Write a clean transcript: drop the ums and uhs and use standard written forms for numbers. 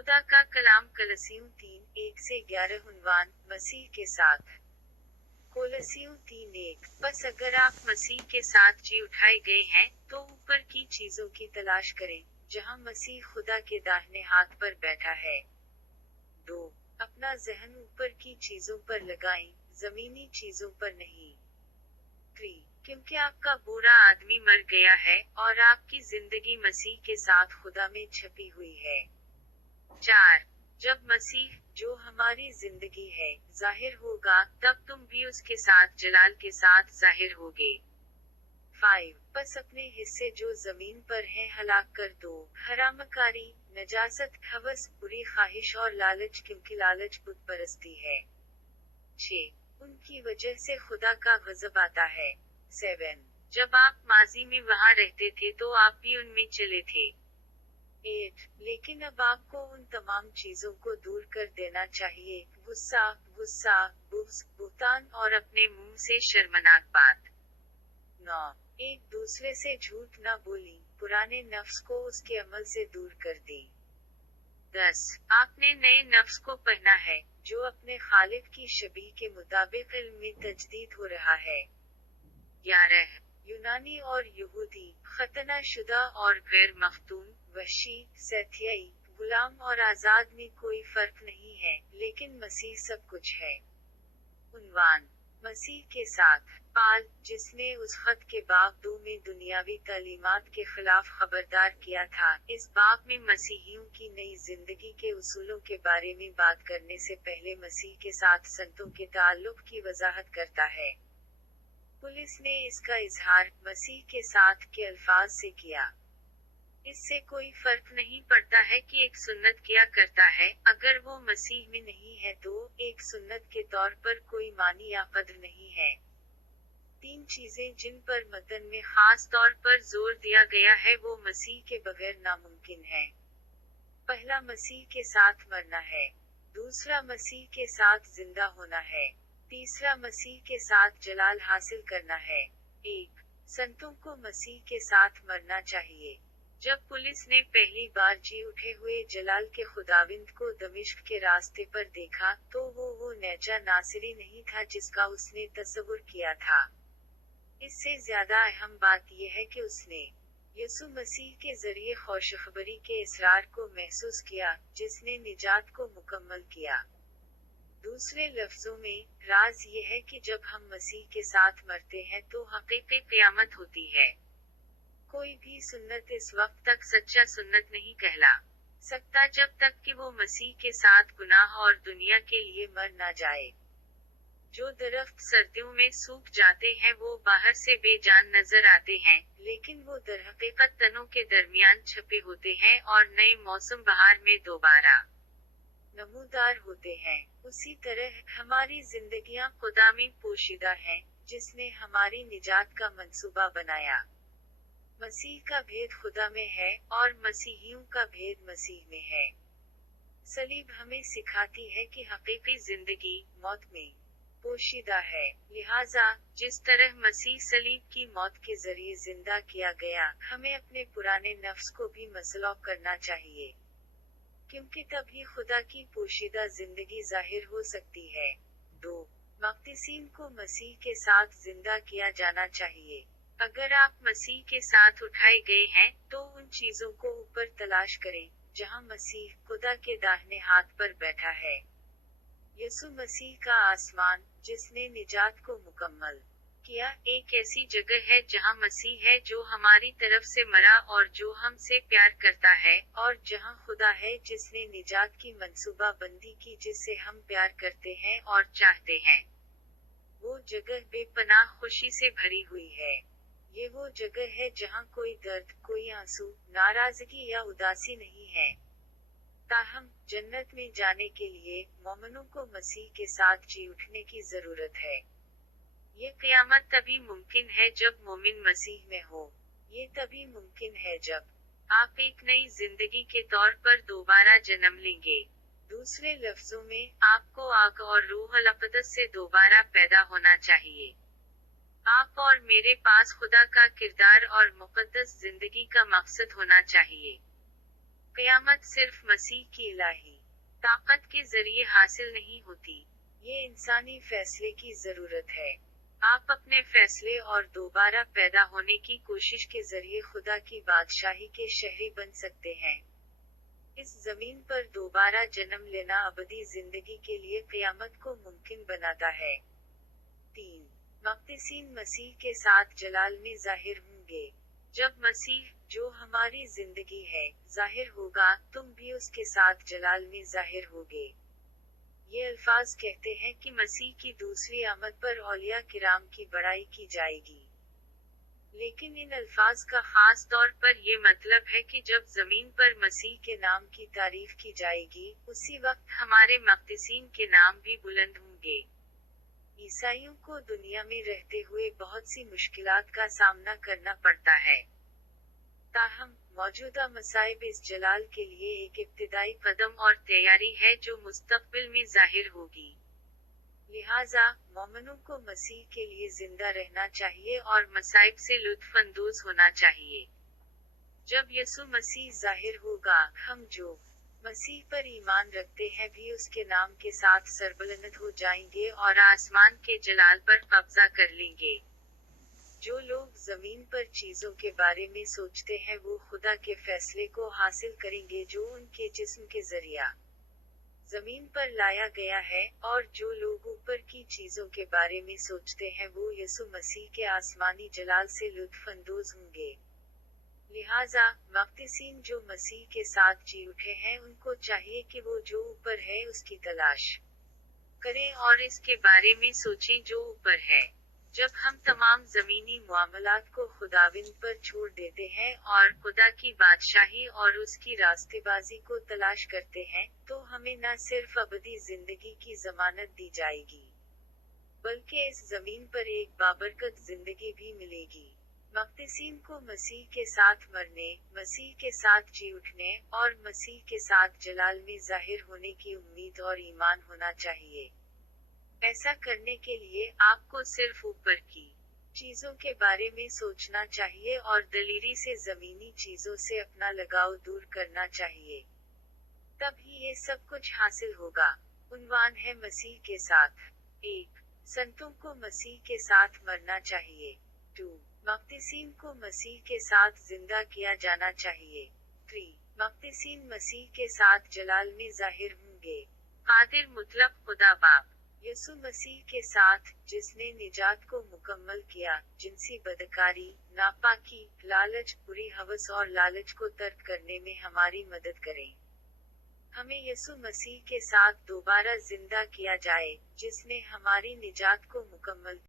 खुदा का कलाम कलसियों 3:1-11 उन्वान, मसीह के साथ। कोलसियों 3:1। बस अगर आप मसीह के साथ जी उठाए गए हैं, तो ऊपर की चीजों की तलाश करें, जहां मसीह खुदा के दाहिने हाथ पर बैठा है। 2. अपना ज़हन ऊपर की चीजों पर लगाएं, जमीनी चीजों पर नहीं। 3. क्योंकि आपका बुरा आदमी मर गया है, और आपकी जिंदगी मसीह के साथ खुदा में छपी हुई है। 4. जब मसीह, जो हमारी जिंदगी है, जाहिर होगा, तब तुम भी उसके साथ जलाल के साथ जाहिर होगे। 5. बस अपने हिस्से जो जमीन पर हैं हलाक कर दो, हरामकारी, नजासत, हवस, बुरी ख्वाहिश और लालच, क्योंकि लालच बुत परस्ती है। 6. उनकी वजह से खुदा का गजब आता है। 7. जब आप माजी में वहां रहते थे तो आप भी उनमें चले थे। 8. लेकिन अब आपको उन तमाम चीजों को दूर कर देना चाहिए, गुस्सा, बुग़्ज़, बुहतान और अपने मुंह से शर्मनाक बात। 9. एक दूसरे से झूठ न बोली, पुराने नफ्स को उसके अमल से दूर कर दी। 10. आपने नए नफ्स को पहना है, जो अपने खालिक की शबीह के मुताबिक इल्म में तजदीद हो रहा है। 11. यूनानी और यहूदी, खतना शुदा और गैर मख्तून, वहशी, सैथियाई, गुलाम और आजाद में कोई फर्क नहीं है, लेकिन मसीह सब कुछ है। उन्वान, मसीह के साथ। पाल, जिसने उस खत के बाब 2 में दुनियावी तालीमात के खिलाफ खबरदार किया था, इस बाब में मसीहियों की नई जिंदगी के उसूलों के बारे में बात करने से पहले मसीह के साथ संतों के ताल्लुक की वजाहत करता है। पुलिस ने इसका इजहार मसीह के साथ के अल्फाज से किया। इससे कोई फर्क नहीं पड़ता है कि एक सुन्नत क्या करता है, अगर वो मसीह में नहीं है तो एक सुन्नत के तौर पर कोई मानी या कद्र नहीं है। 3 चीजें जिन पर मतन में खास तौर पर जोर दिया गया है वो मसीह के बगैर नामुमकिन है। पहला, मसीह के साथ मरना है। दूसरा, मसीह के साथ जिंदा होना है। तीसरा, मसीह के साथ जलाल हासिल करना है। 1. संतों को मसीह के साथ मरना चाहिए। जब पुलिस ने पहली बार जी उठे हुए जलाल के खुदाविंद को दमिश्क के रास्ते पर देखा, तो वो नेजा नासिरी नहीं था जिसका उसने तस्वुर किया था। इससे ज्यादा अहम बात यह है कि उसने यसु मसीह के जरिए खुशखबरी के इसरार को महसूस किया, जिसने निजात को मुकम्मल किया। दूसरे लफ्जों में, राज ये है कि जब हम मसीह के साथ मरते हैं तो हकीकी क़यामत होती है। कोई भी सुन्नत इस वक्त तक सच्चा सुन्नत नहीं कहला सकता जब तक कि वो मसीह के साथ गुनाह और दुनिया के लिए मर ना जाए। जो दरख्त सर्दियों में सूख जाते हैं वो बाहर से बेजान नजर आते हैं, लेकिन वो दरहकीकत तनों के दरमियान छपे होते हैं और नए मौसम बहार में दोबारा नमूदार होते हैं। उसी तरह हमारी जिंदगियां खुदा में पोशीदा हैं, जिसने हमारी निजात का मंसूबा बनाया। मसीह का भेद खुदा में है, और मसीहियों का भेद मसीह में है। सलीब हमें सिखाती है कि हकीकी जिंदगी मौत में पोशीदा है। लिहाजा, जिस तरह मसीह सलीब की मौत के जरिए जिंदा किया गया, हमें अपने पुराने नफ्स को भी मसलूब करना चाहिए, क्योंकि तभी खुदा की पोशीदा जिंदगी जाहिर हो सकती है। 2. मक़दिसीन को मसीह के साथ जिंदा किया जाना चाहिए। अगर आप मसीह के साथ उठाए गए हैं, तो उन चीजों को ऊपर तलाश करें, जहां मसीह खुदा के दाहिने हाथ पर बैठा है। यसु मसीह का आसमान, जिसने निजात को मुकम्मल किया, एक ऐसी जगह है जहां मसीह है जो हमारी तरफ से मरा और जो हमसे प्यार करता है, और जहां खुदा है जिसने निजात की मंसूबा बंदी की जिससे हम प्यार करते हैं और चाहते हैं। वो जगह बेपनाह खुशी से भरी हुई है। ये वो जगह है जहां कोई दर्द, कोई आंसू, नाराजगी या उदासी नहीं है। ताहम, जन्नत में जाने के लिए मोमिनों को मसीह के साथ जी उठने की जरूरत है। ये क़यामत तभी मुमकिन है जब मोमिन मसीह में हो। ये तभी मुमकिन है जब आप एक नई जिंदगी के तौर पर दोबारा जन्म लेंगे। दूसरे लफ्जों में, आपको आग और रूह अल कुद्दस से दोबारा पैदा होना चाहिए। आप और मेरे पास खुदा का किरदार और मुक़द्दस जिंदगी का मकसद होना चाहिए। क़यामत सिर्फ मसीह की इलाही ताकत के जरिए हासिल नहीं होती। ये इंसानी फैसले की जरूरत है। आप अपने फैसले और दोबारा पैदा होने की कोशिश के जरिए खुदा की बादशाही के शहरी बन सकते हैं। इस जमीन पर दोबारा जन्म लेना अबदी जिंदगी के लिए क़यामत को मुमकिन बनाता है। 3. मक़दीसीन मसीह के साथ जलाल में ज़ाहिर होंगे। जब मसीह, जो हमारी जिंदगी है, ज़ाहिर होगा, तुम भी उसके साथ जलाल में ज़ाहिर होगे। ये अल्फाज कहते हैं कि मसीह की दूसरी आमद पर औलिया किराम की बड़ाई की जाएगी। लेकिन इन अल्फाज का खास तौर पर ये मतलब है कि जब जमीन पर मसीह के नाम की तारीफ की जाएगी, उसी वक्त हमारे मक़दीसीन के नाम भी बुलंद होंगे। ईसाइयों को दुनिया में रहते हुए बहुत सी मुश्किलात का सामना करना पड़ता है। ताहम, मौजूदा मसाइब इस जलाल के लिए एक इब्तिदाई कदम और तैयारी है जो मुस्तक़बिल में ज़ाहिर होगी। लिहाजा, मोमिनों को मसीह के लिए जिंदा रहना चाहिए और मसाइब से लुत्फ़अंदोज़ होना चाहिए। जब यसु मसीह ज़ाहिर होगा, हम जो मसीह पर ईमान रखते हैं भी उसके नाम के साथ सरबलंद हो जाएंगे और आसमान के जलाल पर कब्जा कर लेंगे। जो लोग जमीन पर चीजों के बारे में सोचते हैं वो खुदा के फैसले को हासिल करेंगे जो उनके जिस्म के जरिया जमीन पर लाया गया है, और जो लोग ऊपर की चीजों के बारे में सोचते हैं वो यसु मसीह के आसमानी जलाल से लुत्फ़अंदोज़ होंगे। लिहाजा, मक़दीसीन जो मसीह के साथ जी उठे हैं उनको चाहिए कि वो जो ऊपर है उसकी तलाश करें और इसके बारे में सोचें जो ऊपर है। जब हम तमाम जमीनी मामलात को खुदाविंद पर छोड़ देते हैं और खुदा की बादशाही और उसकी रास्तेबाजी को तलाश करते हैं, तो हमें न सिर्फ अबदी जिंदगी की जमानत दी जाएगी, बल्कि इस जमीन पर एक बाबरकत जिंदगी भी मिलेगी। मक़दीसीन को मसीह के साथ मरने, मसीह के साथ जी उठने और मसीह के साथ जलाल में ज़ाहिर होने की उम्मीद और ईमान होना चाहिए। ऐसा करने के लिए आपको सिर्फ ऊपर की चीजों के बारे में सोचना चाहिए और दलेरी से जमीनी चीजों से अपना लगाव दूर करना चाहिए। तभी ये सब कुछ हासिल होगा। उन्वान है मसीह के साथ। 1. संतों को मसीह के साथ मरना चाहिए। 2. मक़दीसीन को मसीह के साथ जिंदा किया जाना चाहिए। 3. मक़दीसीन मसीह के साथ जलाल में ज़ाहिर होंगे। कादिर मुतलक खुदा बाप यसु मसीह के साथ, जिसने निजात को मुकम्मल किया, जिनसी बदकारी, नापाकी, लालच, बुरी हवस और लालच को तर्क करने में हमारी मदद करें। हमें यसु मसीह के साथ दोबारा जिंदा किया जाए, जिसने हमारी निजात को मुकम्मल